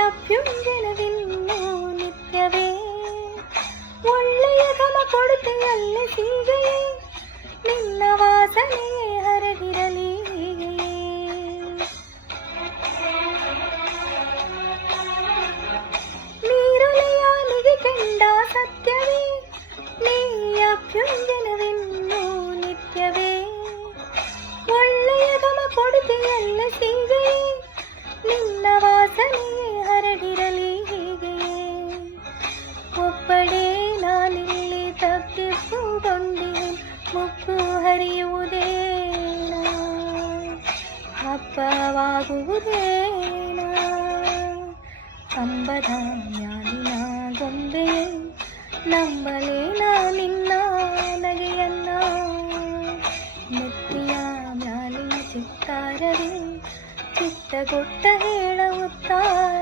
ಅಭ್ಯುಂಜನವಿನ್ನೂ ನಿತ್ಯವೇ ಒಳ್ಳೆಯ ಘಮ ಕೊಡುತ್ತೆಯಲ್ಲ ಹೀಗೆಯೇ ನಿನ್ನ ವಾಸನೆಯೇ ಹರಡಿರಲಿ ಹೀಗೆಯೇ ನೀರೊಲೆಯಾಲಿಗೆ ಕೆಂಡ ಸತ್ಯವೇ ನೀ ಅಭ್ಯುಂಜನವಿನ್ನೂ ನಿತ್ಯವೇ ಒಳ್ಳೆಯ ಘಮ ಕೊಡುತ್ತೆಯಲ್ಲ ಹೀಗೆಯೇ ನಿನ್ನ ವಾಸನೆಯೇ ಹರಡಿರಲಿ ಹೀಗೆಯೇ ಒಬ್ಬಳೇ ನಾನಿಲ್ಲಿ ತಪ್ಪಿಸಿಕೊಂಡೆ ಮುಪ್ಪು ಹರಿಯುವುದೇನ ಹಬ್ಬವಾಗುವುದೇನ ಕಂಬದ ಮ್ಯಾಲಿನ ಗೊಂಬೆಯೇ ನಂಬಲೇನ ನಿನ್ನ ನಗೆಯನ್ನ ನೆತ್ತಿಯ ಮ್ಯಾಲಿನ ಚಿತ್ತಾರವೇ ಚಿತ್ತಗೊಟ್ಟ ಹೇಳುತ್ತಾರೆ